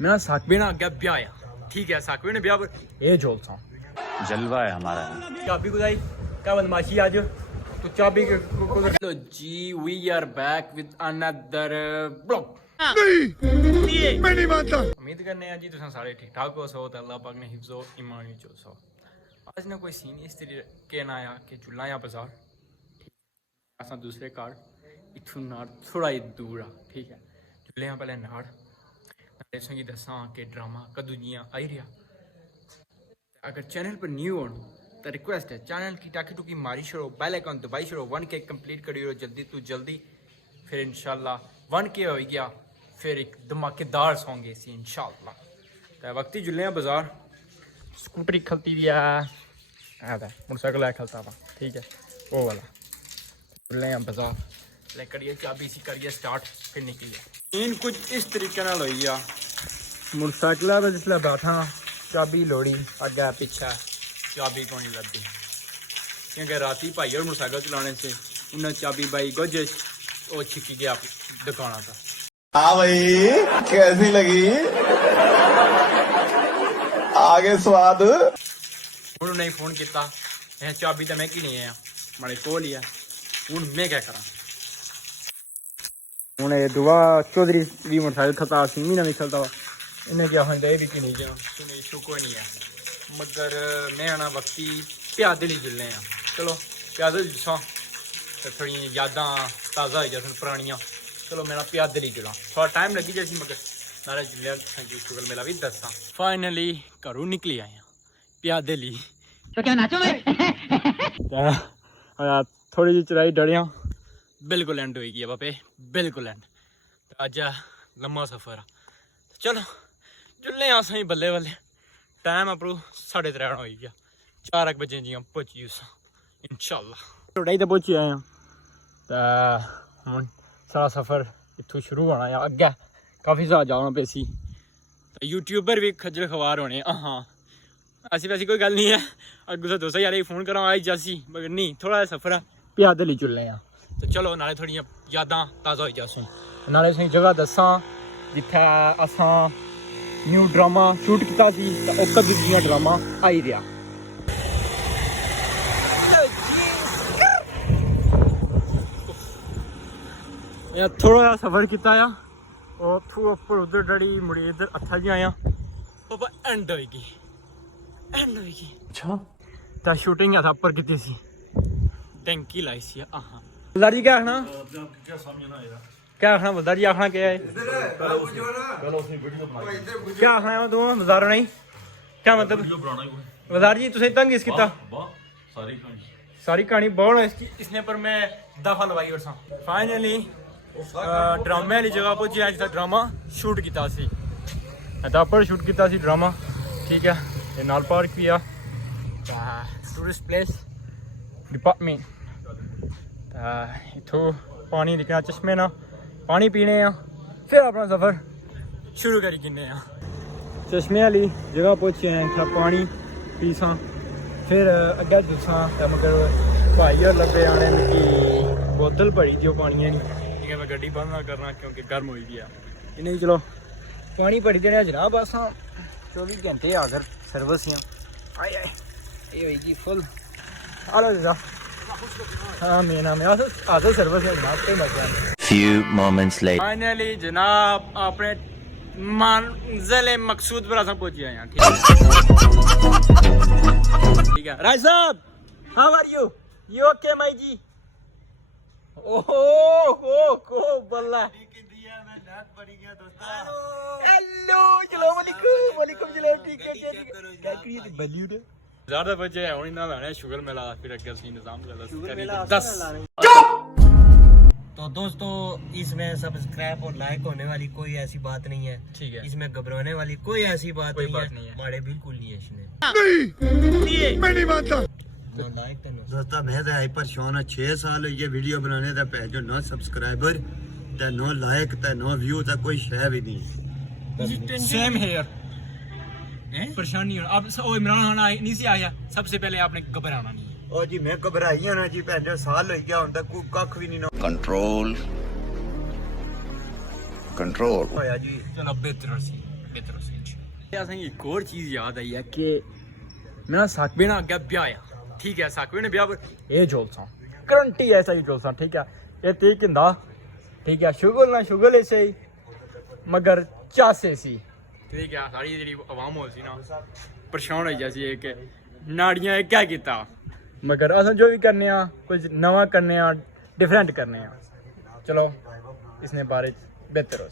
मेरा साकबे ना आगे ब्याह आया, ठीक है। साकबे ने ब्याह पर ये झोलसा जलवा है हमारा। चाबी गुजाई क्या बदमाशी आज तो चाबी के लो जी। We are back with another blog. नहीं मैं नहीं मानता। उम्मीद करने हैं जी तुम सारे ठीक ठाक हो सो तो अल्लाह पाक ने हिफ्ज़ो ईमान विच सो। आज ना कोई सीन इस तरीके ना आया कि जुलाया बाजार असा दूसरे कार इथों नाड़ थोड़ा ही दूर आ, ठीक है। जुले पहले नाड़ संगी दसा कि ड्रामा कदू जियां आई रहा। अगर चैनल पर न्यू हो तो रिक्वेस्ट है चैनल की टाकी टूकी मारी छोड़ो, बेल आइकन दबाई छोड़ो, 1K कंप्लीट करियो जल्दी तो जल्दी। फिर इंशाल्लाह 1K हो गया फिर एक धमाकेदार सॉन्ग है सी इंशाल्लाह। तो वक्त ही जुले बाजार स्कूटरी खलती भी है मोटरसाइकिल है खलता था, ठीक है। वो वाला जुले बाजार ले करिए चाबी सी करिए स्टार्ट फिर निकलिए। इन कुछ इस तरीके ना लोई आ मोटरसाइकिल पर जिसले बैठा चाबी लोड़ी अगे पिछा चाबी को नहीं लगती क्योंकि राती भाई और मोटरसाइकिल चलाने से उन्हें चाबी भाई गुज वो छिकी गया दुकाना था। हाँ भाई कैसी लगी आगे स्वाद उन्होंने फोन किया चाबी तो मैं की नहीं है मारे को लिया हूँ मैं क्या करा। हूँ दुआ चौधरी भी मोटरसाइकिल खता महीना भी चलता वा इन्हें क्या होता है भी कि नहीं गया तुम्हें इशू कोई नहीं है मगर मैं आना वक्ती प्यादे ही जुलने हैं। चलो प्यादे जुसा तो थोड़ी यादां ताज़ा हो जाए पुरानियां। चलो मेरा प्यादे ही जुला थोड़ा टाइम लगी जैसी मगर नारा जुलिया शुगर मेला भी दसा। फाइनली घरों निकली आए प्यादे ली तो क्या नाचो मैं थोड़ी जी चलाई डरिया बिल्कुल एंड होगी बापे बिल्कुल एंड। तो अज लम्मा सफर चलो जुल्ले अस बल्ले बल्ले टाइम अपरू 3:30 हो गया 4 बजे जियां पहुंची उस इंशाल्लाह ढाई तो पहुंची आए हैं। तो हम सारा सफ़र इतों शुरू होना है अग्गै काफ़ी ज़्यादा जाना पे सी तो यूट्यूबर भी खज्जल खवार होने। हाँ ऐसी वैसी कोई गल नहीं है अगू से 200 यार फोन करा आई जासी मगर नहीं थोड़ा सफ़र है प्यादे ही चुलने हैं। तो चलो नाले थोड़ियां यादां ताज़ा हो जासूं नाले सही जगह दसा जिथे असा न्यू ड्रामा शूट किया तो कदू जियां ड्रामा आई रहा। थोड़ा जा सफर किया उपर उधर डड़ी मुड़ी इधर अच्छा जी आया एंड होगी अच्छा तो शूटिंग उपर की टैंकी लाई सी। हाँ बलदार जी क्या आखना क्या आखना बलदार जी आखना क्या है क्या आखना है तू बजारों नहीं क्या मतलब बलदार जी तुसें तंग इस किता सारी कहानी बहुत इसकी इसने पर मैं दफा लवाई और फाइनली ड्रामे वाली जगह पहुंची अज तक ड्रामा शूट किया पर शूट किया ड्रामा, ठीक है। ये नाल पार्क भी आ टूरिस्ट प्लेस डिपार्टमेंट इतों पानी निकलना चश्मे ना पानी पीने फिर अपना सफ़र शुरू करी किन्ने चश्मे वाली जगह पहुंचे हैं इतना पानी पीसा फिर अग्गे जुसा मगर भाई और लब्बे आने मिगी बोतल भरी दियो पानी नहीं ठीक है। मैं गड्डी बंद ना करना क्योंकि गर्म हो गया नहीं। चलो पानी भरी देने जनाब बस 24 घंटे आकर सर्विस आए ये होगी फुल आलो जनाब। हाँ मेरा मैं आधा सर्विस है जनाब कोई मसला नहीं। Few moments later. फाइनली जनाब अपने मंजिल मकसूद पर असा पहुंचे हैं ठीक है। राय साहब how are you okay my जी ओहो बल्ला हेलो चलो वालेकुम चलो ठीक है क्या करिए बलियो ने ज्यादा बजे होनी ना लाने शुगर मेला फिर अगे सी निजाम कर 10 तो दोस्तों इसमें सब्सक्राइब और लाइक होने वाली कोई ऐसी बात नहीं है, ठीक है। इसमें घबराने वाली कोई ऐसी बात नहीं है हमारे बिल्कुल नहीं है इसमें नहीं मैं नहीं मानता। दोस्तों मैं तो हाइपर शॉन 6 साल ये वीडियो बनाने दा भेजो नो सब्सक्राइबर ते नो लाइक ते नो व्यू ते कोई शय भी नहीं सेम हेयर परेशानी अब ओ इमरान खान नहीं सी आया सबसे पहले आपने घबराना नहीं है। ओ जी मैं घबराई ना जी भैन साल हो गया हुन तक कख भी नहीं कंट्रोल होया जी। चलो बेहतर सी बेहतर से असें एक और चीज़ याद आई है कि मेरा साकबे ना अग्गे ब्याह आ ठीक है साकबे ने ब्याह पर ये जोलसा करंटी ऐसा ही जोलसा ठीक है ये ते किंदा ठीक है शुगल ना शुगल ऐसे ही मगर चासे सी ठीक है सारी जेडी आवाम हो सी ना परेशान हो जैसी कि नाड़ियां क्या किया मगर अस जो भी करने कुछ नवा करने डिफरेंट करने चलो इसने बारे बेहतर हो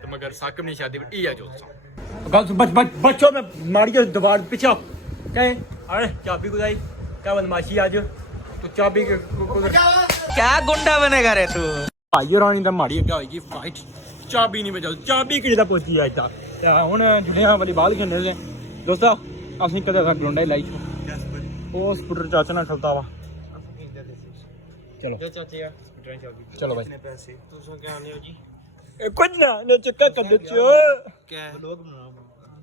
तो मगर साकिब ने शादी पर इया जो बच बच बच्चों में मारियो दबाड़ पीछे कहे अरे चाबी गुदाई क्या बदमाशी आज तो चाबी क्या गुंडा बनेगा रे तू भाई रानी दा माड़ी अग्गे होगी फाइट चाबी नहीं बचा चाबी किड़ी दा पहुंची अज तक हुन जुड़िया वाली बात खेलने से दोस्तों असं कदे तक गुंडा ही लाई वो स्कूटर चाचा ना चलता वा चलो चाचे चलो भाई पैसे तुम क्या नहीं हो जी कुछ ना ने चक्का कर दे क्या लोग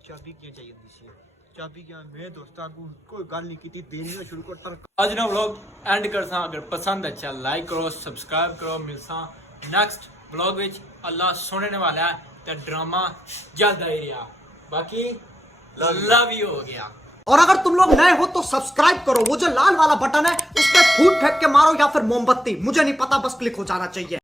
चाबी क्यों चाहिए थी चाबी क्या मेरे दोस्तां को कोई गल नहीं की देनी शुरू कर आज ना व्लॉग एंड करसा अगर पसंद अच्छा लाइक करो सब्सक्राइब करो मिलसा नेक्स्ट व्लॉग विच अल्लाह सुनने वाला है ते ड्रामा जल्द आई रहा बाकी लव यू हो गया और अगर तुम लोग नए हो तो सब्सक्राइब करो वो जो लाल वाला बटन है उस पर फूट फेंक के मारो या फिर मोमबत्ती मुझे नहीं पता बस क्लिक हो जाना चाहिए